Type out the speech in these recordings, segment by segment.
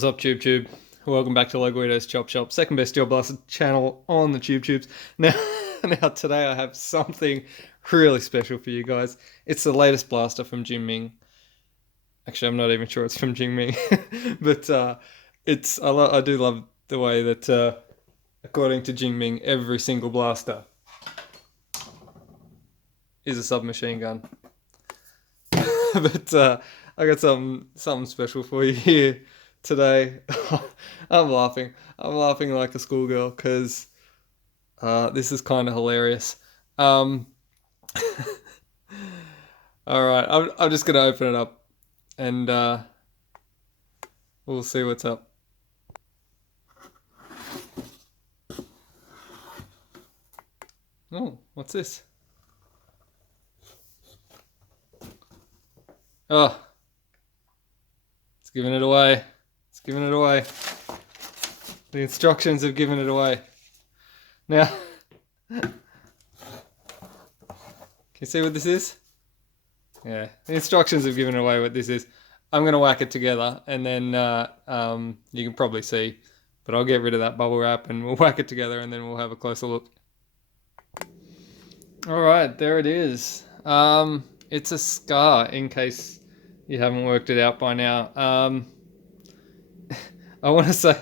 What's up, Tube? Welcome back to Loguito's Chop Shop, second best Gel Blaster channel on the Tubes. Now today I have something really special for you guys. It's the latest blaster from Jinming. Actually, I'm not even sure it's from Jinming, but I do love the way that according to Jinming, every single blaster is a submachine gun. But I got something special for you here today. I'm laughing. I'm laughing like a schoolgirl because this is kind of hilarious. All right, I'm just gonna open it up and we'll see what's up. Oh, what's this? Oh, it's giving it away. It's giving it away. The instructions have given it away. Now, can you see what this is? Yeah, the instructions have given away what this is. I'm going to whack it together and then you can probably see, but I'll get rid of that bubble wrap and we'll whack it together and then we'll have a closer look. All right, there it is. It's a Scar, in case you haven't worked it out by now. I want to say,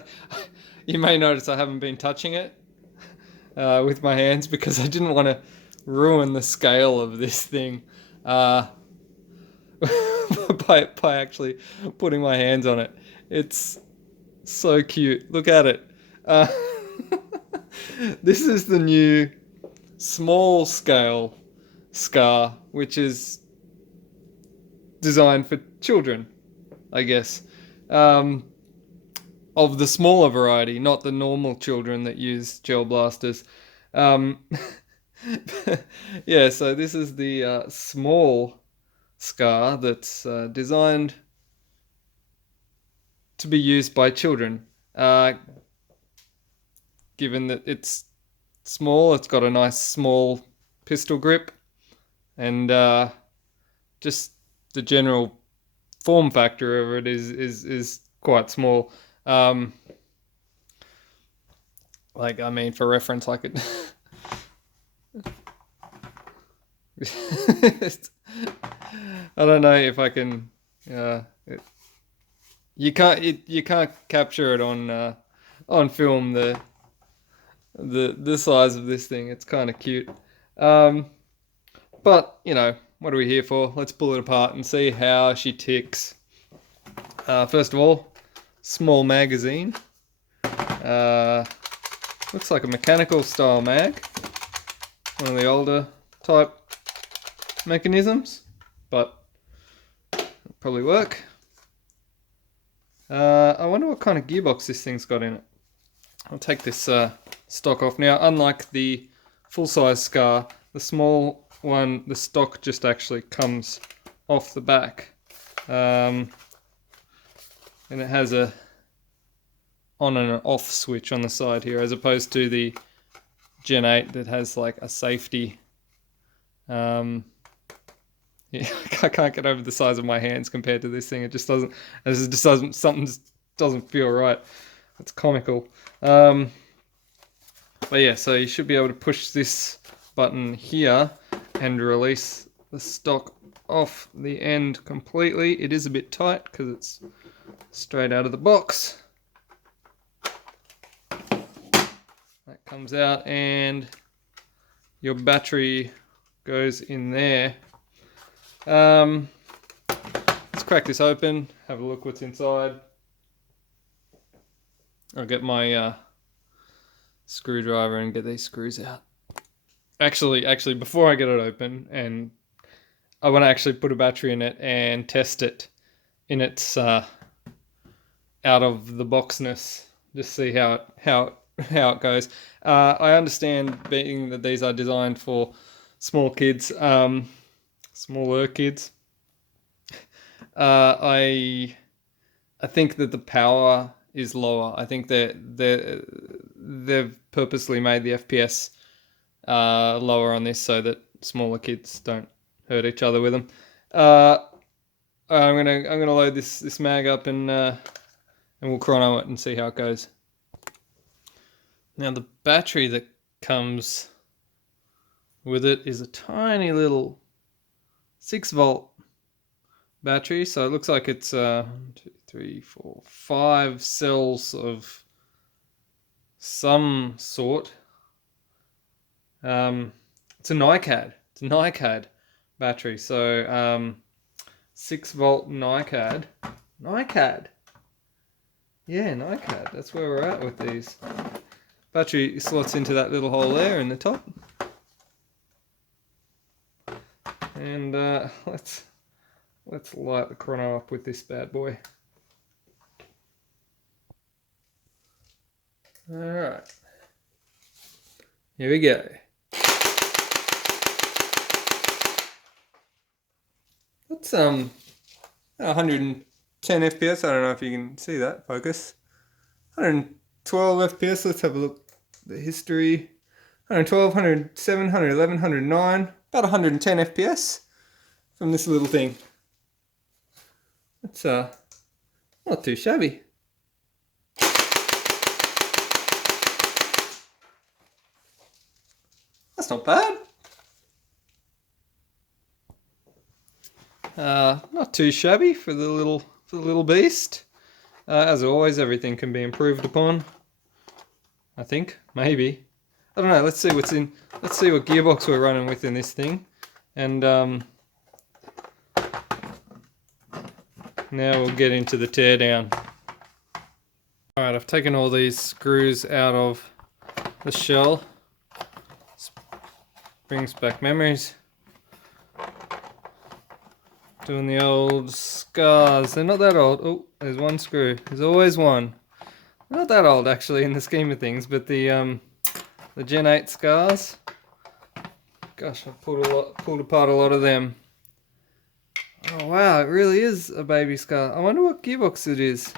you may notice I haven't been touching it with my hands because I didn't want to ruin the scale of this thing by actually putting my hands on it. It's so cute. Look at it. This is the new small scale Scar, which is designed for children, I guess. Of the smaller variety, not the normal children that use gel blasters. Yeah, so this is the small Scar that's designed to be used by children. Given that it's small, it's got a nice small pistol grip, and just the general form factor of it is quite small. Like, I mean, for reference, I could I don't know if I can you can't capture it on film, the size of this thing. It's kind of cute. But, you know, what are we here for? Let's pull it apart and see how she ticks. First of all, small magazine. Looks like a mechanical style mag. One of the older type mechanisms, but it'll probably work. I wonder what kind of gearbox this thing's got in it. I'll take this stock off. Now, unlike the full-size Scar, the small one, the stock just actually comes off the back. And it has a on and an off switch on the side here, as opposed to the Gen 8 that has like a safety. Yeah, I can't get over the size of my hands compared to this thing. It just doesn't. Something just doesn't feel right. It's comical. But yeah, so you should be able to push this button here and release the stock off the end completely. It is a bit tight because it's straight out of the box. That comes out and your battery goes in there. Let's crack this open, have a look what's inside. I'll get my screwdriver and get these screws out. Actually, before I get it open, and I want to actually put a battery in it and test it in its out of the boxness, just see how it goes. I understand, being that these are designed for small kids, smaller kids. I think that the power is lower. I think they've purposely made the FPS lower on this so that smaller kids don't hurt each other with them. I'm gonna load this mag up and and we'll chrono it and see how it goes. Now the battery that comes with it is a tiny little 6-volt battery, so it looks like it's 1, 2, 3, 4, 5 cells of some sort. It's a NiCad. It's a NiCad battery. So 6-volt NiCad. NiCad. Yeah, NiCad. That's where we're at with these. Battery slots into that little hole there in the top. And let's light the chrono up with this bad boy. Alright. Here we go. That's 110 FPS. I don't know if you can see that. Focus. 112 FPS. Let's have a look. The history. 112, 107, 111, 109. About 110 FPS from this little thing. That's not too shabby. That's not bad. Not too shabby for the little beast. As always, everything can be improved upon. I think, maybe. I don't know. Let's see what's in. Let's see what gearbox we're running with in this thing, and now we'll get into the teardown. All right, I've taken all these screws out of the shell. Brings back memories. Doing the old scars. They're not that old. Oh, there's one screw. There's always one. Not that old actually in the scheme of things, but the Gen 8 scars. Gosh, I've pulled apart a lot of them. Oh wow, it really is a baby scar. I wonder what gearbox it is.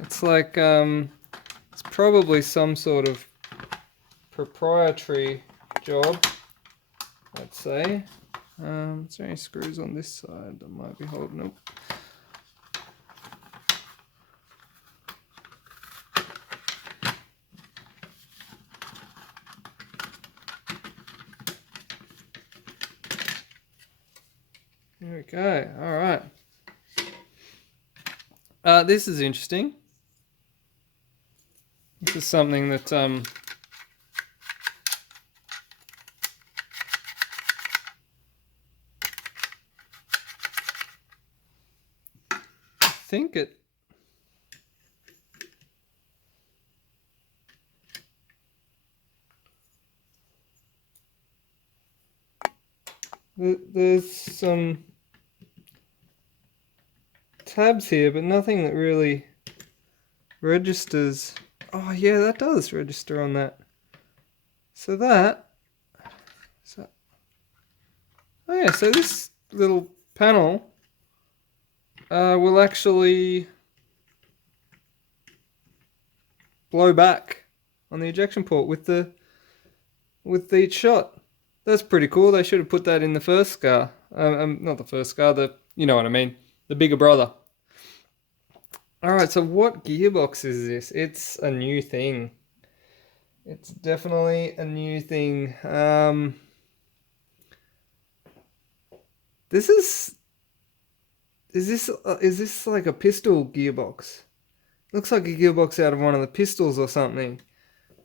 It's like it's probably some sort of proprietary job, I'd say. Is there any screws on this side that might be holding them? There we go. All right. This is interesting. This is something that I think it. There's some tabs here, but nothing that really registers. Oh yeah, that does register on that. So oh yeah, so this little panel will actually blow back on the ejection port with each shot. That's pretty cool. They should have put that in the first scar. Not the first scar, you know what I mean. The bigger brother. Alright, so what gearbox is this? It's a new thing. It's definitely a new thing. Is this like a pistol gearbox? Looks like a gearbox out of one of the pistols or something.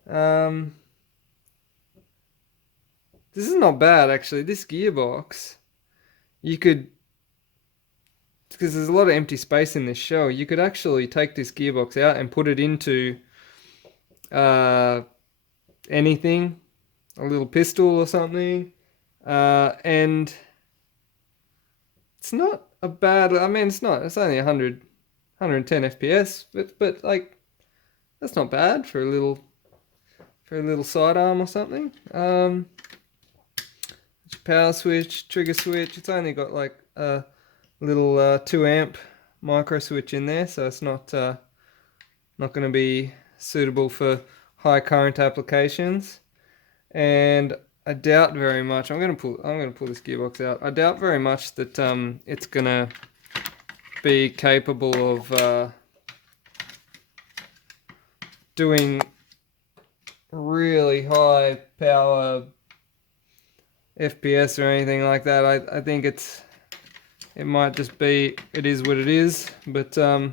This is not bad actually. This gearbox, you could, because there's a lot of empty space in this shell, you could actually take this gearbox out and put it into anything, a little pistol or something, and it's not a bad, I mean it's only 110 FPS, but like that's not bad for a little sidearm or something. Power switch, trigger switch. It's only got like a little 2 amp micro switch in there, so it's not going to be suitable for high current applications. And I doubt very much. I'm going to pull this gearbox out. I doubt very much that it's going to be capable of doing really high power FPS or anything like that. I think it might just be, it is what it is, but I'll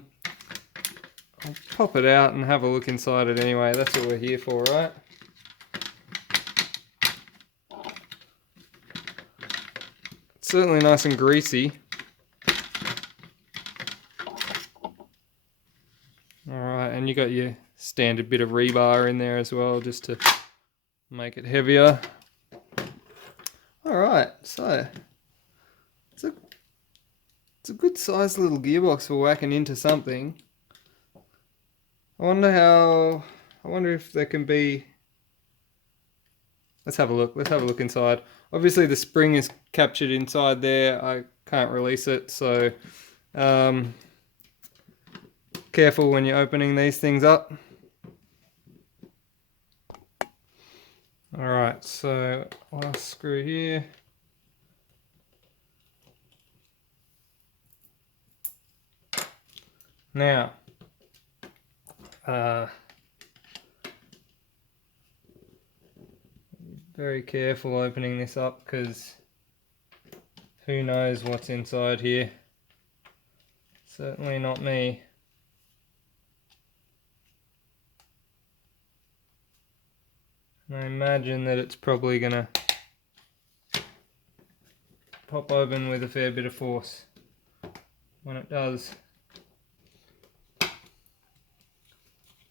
pop it out and have a look inside it anyway. That's what we're here for, right? It's certainly nice and greasy. Alright, and you got your standard bit of rebar in there as well, just to make it heavier. Alright, so it's a good sized little gearbox for whacking into something. I wonder if there can be, let's have a look inside. Obviously the spring is captured inside there, I can't release it, so careful when you're opening these things up. Alright, so last screw here. Now, very careful opening this up because who knows what's inside here. Certainly not me. And I imagine that it's probably gonna pop open with a fair bit of force when it does.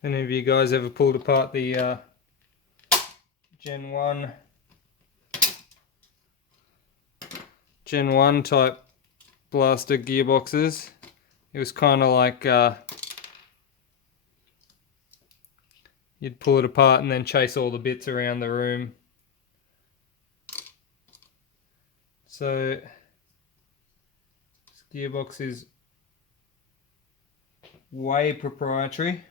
Any of you guys ever pulled apart the Gen 1 type blaster gearboxes? It was kind of like you'd pull it apart and then chase all the bits around the room. So this gearbox is way proprietary.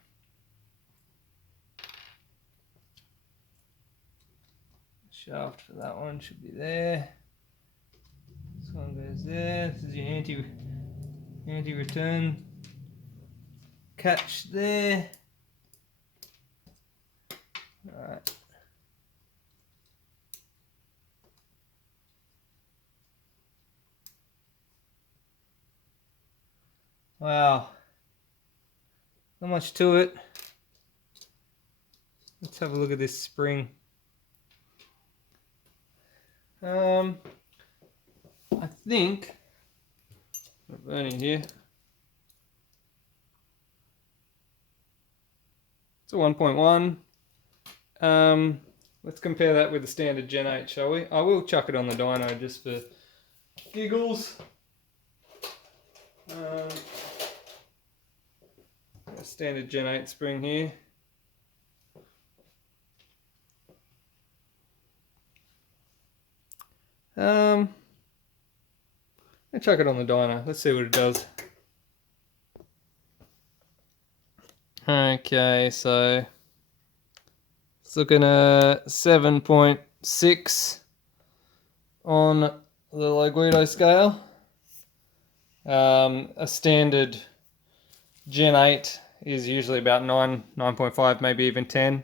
Shaft for that one should be there. This one goes there. This is your anti-return catch there. Alright. Wow. Not much to it. Let's have a look at this spring. I think burning here. It's a 1.1. Let's compare that with the standard Gen 8, shall we? I will chuck it on the dyno just for giggles. A standard Gen 8 spring here. Let's chuck it on the dyno. Let's see what it does. Okay, so it's looking at 7.6 on the Loguido scale. A standard Gen 8 is usually about 9.5, maybe even 10.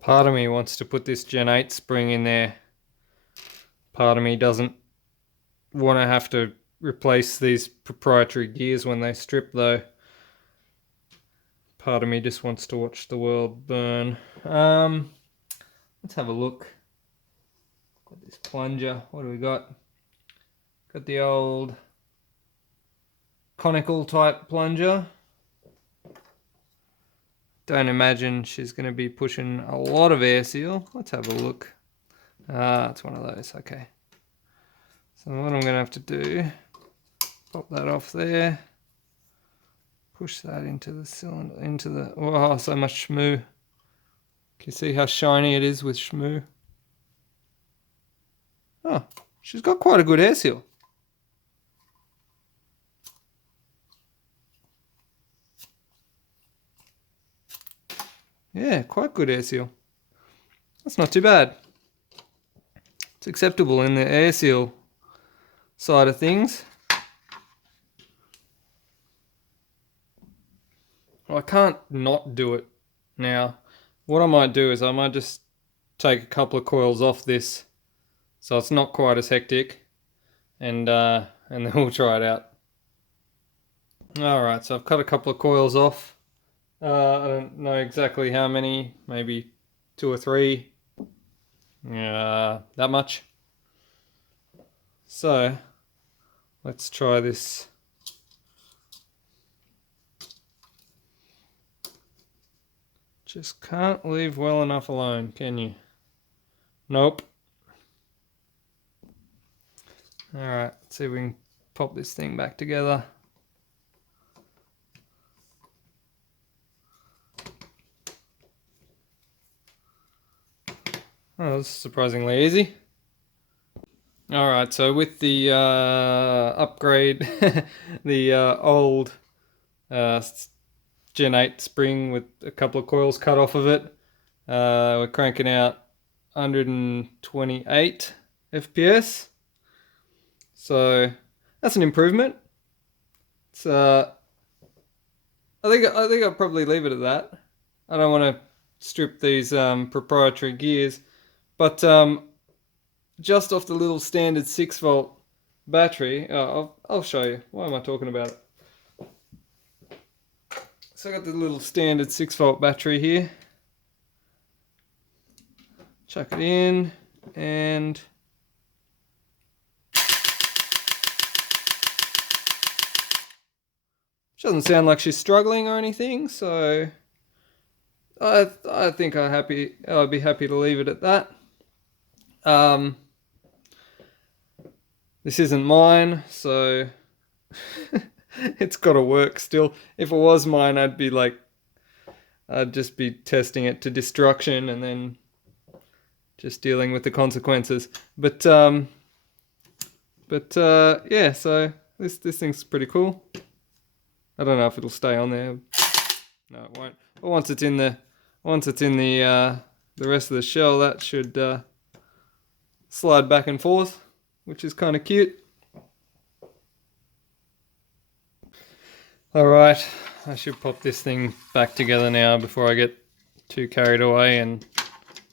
Part of me wants to put this Gen 8 spring in there. Part of me doesn't want to have to replace these proprietary gears when they strip though. Part of me just wants to watch the world burn. Let's have a look. Got this plunger. What do we got? Got the old conical type plunger. Don't imagine she's going to be pushing a lot of air seal. Let's have a look. It's one of those. Okay. So what I'm going to have to do, pop that off there, push that into the cylinder, oh, so much shmoo. Can you see how shiny it is with shmoo? Oh, she's got quite a good air seal. Yeah, quite good air seal. That's not too bad. It's acceptable in the air seal side of things. Well, I can't not do it now. What I might do is I might just take a couple of coils off this so it's not quite as hectic, and then we'll try it out. Alright, so I've cut a couple of coils off. I don't know exactly how many, maybe 2 or 3. That much. So let's try this. Just can't leave well enough alone, can you? Nope. Alright, let's see if we can pop this thing back together. Oh, this is surprisingly easy. Alright, so with the upgrade, the old Gen 8 spring with a couple of coils cut off of it, we're cranking out 128 FPS. So that's an improvement. It's I think I'll probably leave it at that. I don't want to strip these proprietary gears, but just off the little standard 6-volt battery, I'll show you. Why am I talking about it? So I got the little standard 6-volt battery here. Chuck it in, and she doesn't sound like she's struggling or anything, so I think I'd be happy to leave it at that. This isn't mine, so it's got to work still. If it was mine, I'd just be testing it to destruction and then just dealing with the consequences. But yeah, so this thing's pretty cool. I don't know if it'll stay on there. No, it won't. But once it's in the rest of the shell, that should slide back and forth, which is kind of cute. Alright, I should pop this thing back together now before I get too carried away and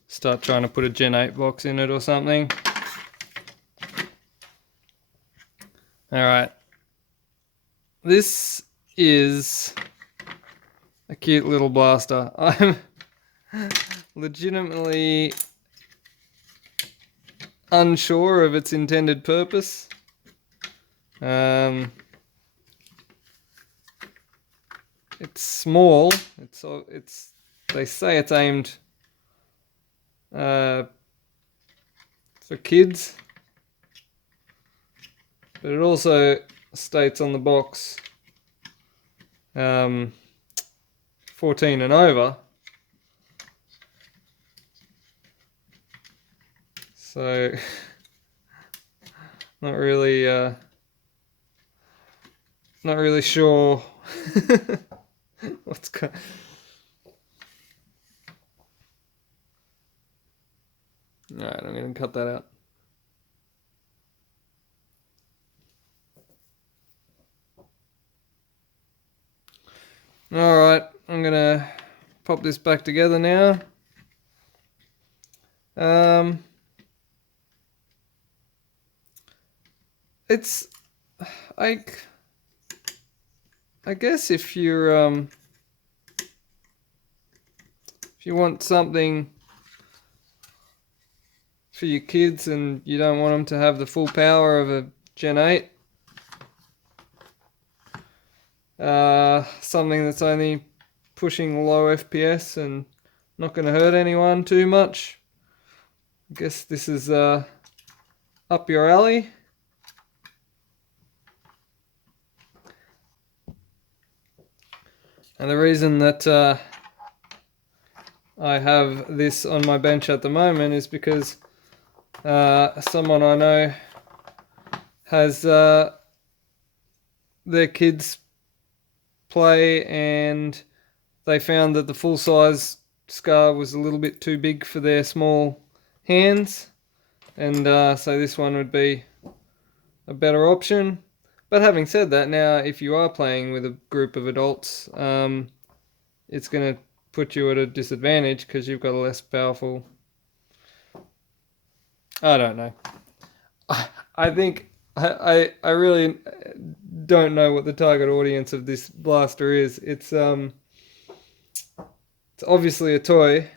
start trying to put a Gen 8 box in it or something. Alright, this is a cute little blaster. I'm legitimately unsure of its intended purpose. It's small. They say it's aimed for kids, but it also states on the box 14 and over. So not really sure what's going. Alright, I'm going to cut that out. Alright, I'm going to pop this back together now. It's like, I guess if you want something for your kids and you don't want them to have the full power of a Gen 8, something that's only pushing low FPS and not going to hurt anyone too much, I guess this is up your alley. And the reason that I have this on my bench at the moment is because someone I know has their kids play, and they found that the full-size scar was a little bit too big for their small hands, and so this one would be a better option. But having said that, now if you are playing with a group of adults, it's going to put you at a disadvantage because you've got a less powerful... I don't know. I think I really don't know what the target audience of this blaster is. It's obviously a toy,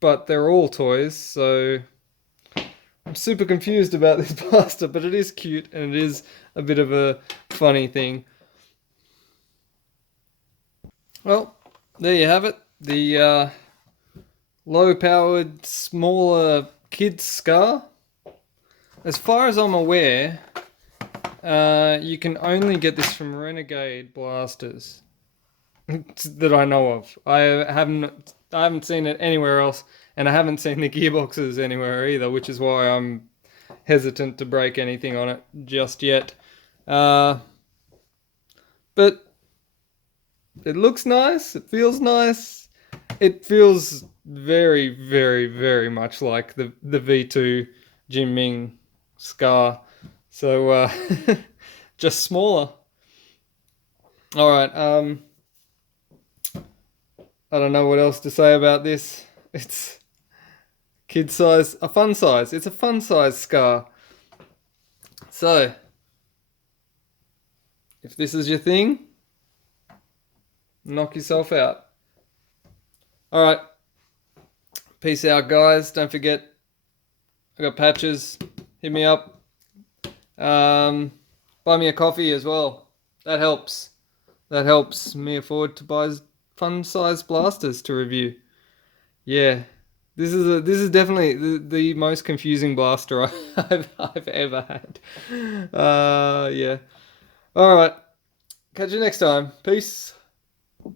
but they're all toys, so I'm super confused about this blaster, but it is cute and it is a bit of a funny thing. Well, there you have it. The low-powered, smaller kids Scar. As far as I'm aware, you can only get this from Renegade blasters that I know of. I haven't seen it anywhere else, and I haven't seen the gearboxes anywhere either, which is why I'm hesitant to break anything on it just yet. But it looks nice. It feels nice. It feels very, very, very much like the V2 Jin Ming Scar. So, just smaller. Alright, I don't know what else to say about this. It's kid size, a fun size. It's a fun size Scar. So, if this is your thing, knock yourself out. Alright, peace out guys. Don't forget, I got patches. Hit me up. Buy me a coffee as well. That helps. That helps me afford to buy fun sized blasters to review. Yeah, this is definitely the most confusing blaster I've ever had. Yeah. All right. Catch you next time. Peace.